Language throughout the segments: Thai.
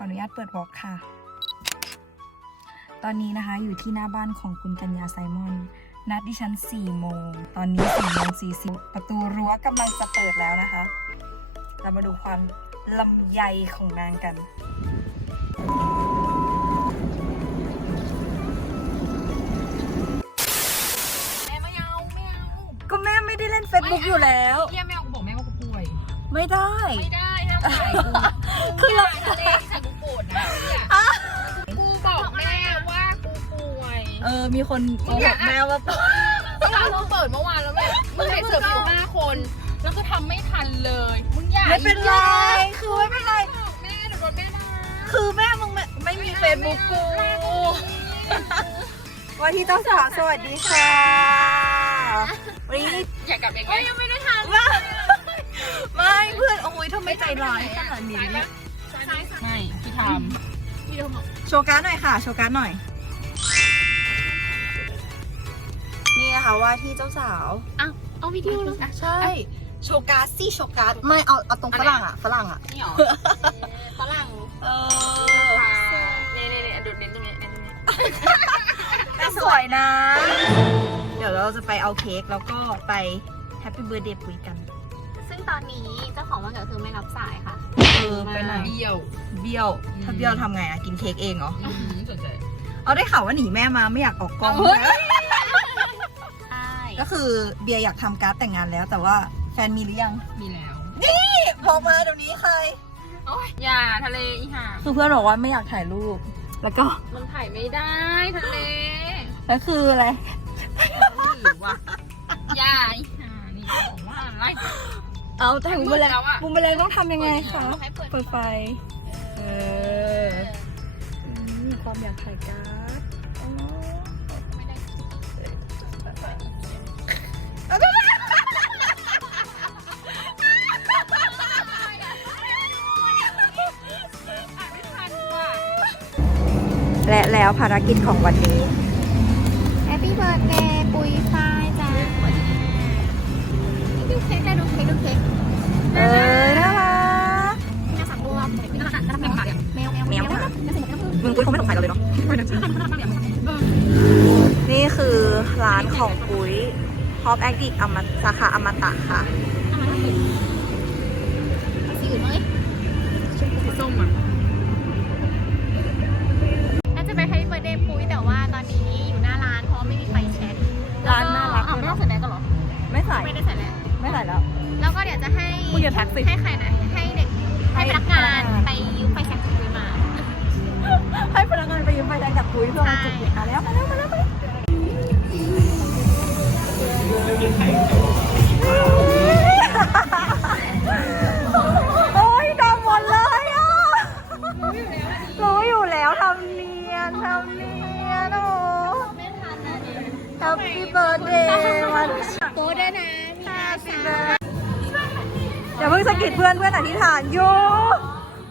ออนุญาตเปิดวอล์กค่ะ ตอนนี้นะคะอยู่ที่หน้าบ้านของคุณกัญญาไซมอน นัดดิฉัน4โมง ตอนนี้4โมง40 ประตูรั้วกำลังจะเปิดแล้วนะคะ เรามาดูความลำไยของนางกันแม่ไม่เอาไม่เอาก็แม่ไม่ได้เล่น Facebook อยู่แล้วเฮียแม่กูบอกแม่ว่ากูป่วย ไม่ได้ ไม่ได้ห้ามถ่ายกู คือเราถ่ายทะเลถ่ายกูโกรธนะเนี่ยกูบอกแม่ว่ากูป่วยเออ มีคนโกหกแม่ว่าร้านเราเปิดเมื่อวานแล้วแม่มึงเด็กเสิร์ฟอยู่ห้าคน แล้วก็ทำไม่ทันเลย มึงอย่าไม่เป็นไร คือไม่เป็นไร แม่เดี๋ยวโดนแม่ด่าคือแม่มึงไม่ไม่มีเฟซบุ๊กกูวันที่เจ้าสาวสวัสดีค่ะวันนี้อยากกลับยังไงยังไม่ได้ทานว่าไม่เพื่อนโอ้ ยทำไมใจร้ายขนาดนี้ไม่พี่ทำพี่ทำโชว์การ์ดหน่อยค่ะ โชว์การ์ดหน่อย นี่นะคะว่าที่เจ้าสาวเอาวิดีโอแล้วใช่ โชว์การ์ดสิโชว์การ์ดไม่เอาเอาตรงฝรั่งอะฝรั่งอะนี่หรอฝรั่งเอนี่นี่นี่ดูเน้นตรงนี้เน้นตรงนี้แม่สวยนะ เดี๋ยวเราจะไปเอาเค้กแล้วก็ไปแฮปปี้เบ t ร์ a เดย์ปุยกันซึ่ง ตอนนี้เจ้าของวันเกิดคือไม่รับสายค่ะ เออไปไหน เบี้ยว เบี้ยว ถ้าเบี้ยวทำไงอะกินเค้กเองเหรอสนใจ เอาได้ข่าวว่าหนีแม่มาไม่อยากออกกล้องเฮ้ยนะใช่ก็คือเบียร์อยากทำการ์ดแต่งงานแล้ว แต่ว่าแฟนมีหรือยังมีแล้ว พอมาเดี๋ยวนี้ใคร โอ้ยอย่าทะเลอีห่าคือเพื่อนบอกว่าไม่อยากถ่ายรูป แล้วก็ มันถ่ายไม่ได้ทะเลแล้วคืออะไร หรือว่าอย่าอีห่านี่บอกว่าอะไร เอาแต่บุมแมลงแล้วอะบุมแมลงต้องทำยังไงคะให้เปิดเปิดไฟ เอออืมความอยากถ่ายการ์ดอ๋อไม่ได้และแล้วภารกิจของวันนี้แฮปปี้เบิร์ดเดย์ปุยฝ้ายจ้า ดูเค้กได้ดูเค้กดูเค้กเออนะคะน่าสั่งรวมน่าสั่งน่าสั่งแมวแมวแมวแมวน่าสั่งน่าสั่งมึงกุ้ยคงไม่สงสัยเราเลยเนาะนี่คือร้านของกุ้ยฮอปแอคดิกอมสาขาอมตะค่ะสีอื่นเลยสีส้มอะน่าจะไปแฮปปี้เบิร์ดเดย์ปุยแต่ว่าตอนนี้อยู่หน้าร้านเพราะไม่มีไฟแชทร้านน่ารักอ้าวไม่ต้องใส่แมสกันเหรอ ไม่ใส่ ไม่ได้ใส่แมส ไม่ใส่แล้วแล้วก็เดี๋ยวจะให้คุณอย่าแท็กสิ ให้ใครนะให้เด็กให้พนักงานไปยืมไฟแชทของปุยมา ให้พนักงานไปยืมไฟแดงกับกุ้ยเพื่อมาจุดมาแล้วมาแล้วมาแล้วมาแล้วโอ้ยดำหมดเลยอะรู้อยู่แล้วทำเนียนทำเนียนโอ้ Happy birthday วันโพิ่งสะกิดเพื่อนเพื่อนอธิษฐานอยู่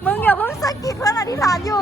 มึงอย่าเพิ่งสะกิดเพื่อนอธิษฐานอยู่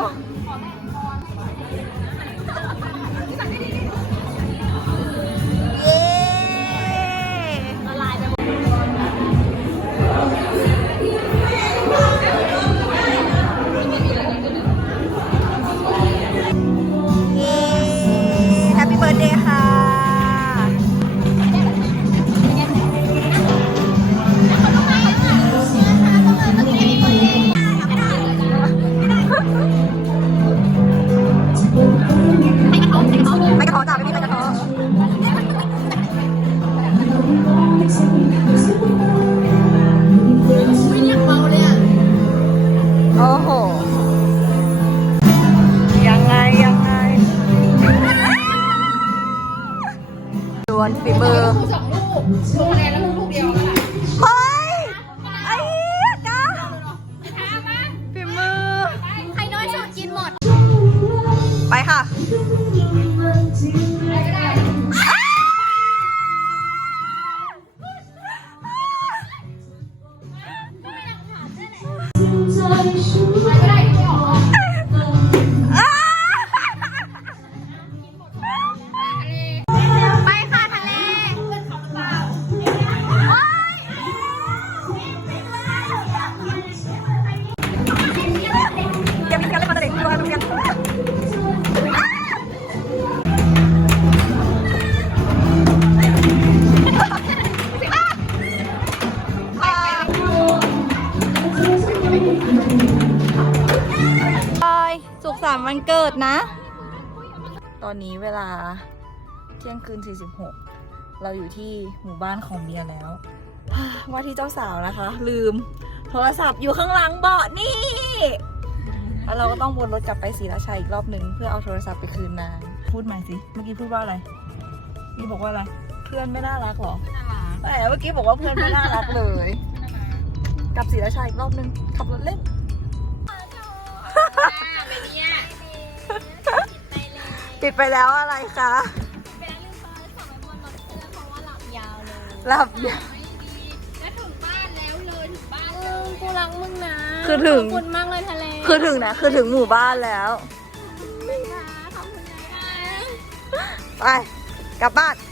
ฝีมือ สองลูกลูกแน ขสันต์วันเกิดนะ ตอนนี้เวลาเที่ยงคืน 46 เราอยู่ที่หมู่บ้านของเบียร์แล้ว ว่าที่เจ้าสาวนะคะ ลืม โทรศัพท์อยู่ข้างหลังเบาะนี่แล้วเราก็ต้องวนรถกลับไปศรีราชาอีกรอบหนึ่งเพื่อเอาโทรศัพท์ไปคืนนางพูดใหม่สิ เมื่อกี้พูดว่าอะไรนี่บอกว่าอะไร เพื่อนไม่น่ารักเหรอน่ารักแต่เมื่อกี้บอกว่าเพื่อนไม่น่ารักเลย กลับศรีราชาอีกรอบหนึ่งขับรถเล่นเป็น ปิดไปแล้วอะไรคะแบงค์ลืมไปสั่งไว้บนรถเสื้อเพราะว่าหลับยาวเลยหลับยาวไม่ดีแล้วถึงบ้านแล้วเลยถึงบ้านมึงกูรักมึงนะคือถึง ขอบคุณมากเลยทะเลคือถึงนะ คือถึงหมู่บ้านแล้ว ขอบคุณนะขอบคุณนะ ไป กลับบ้านบ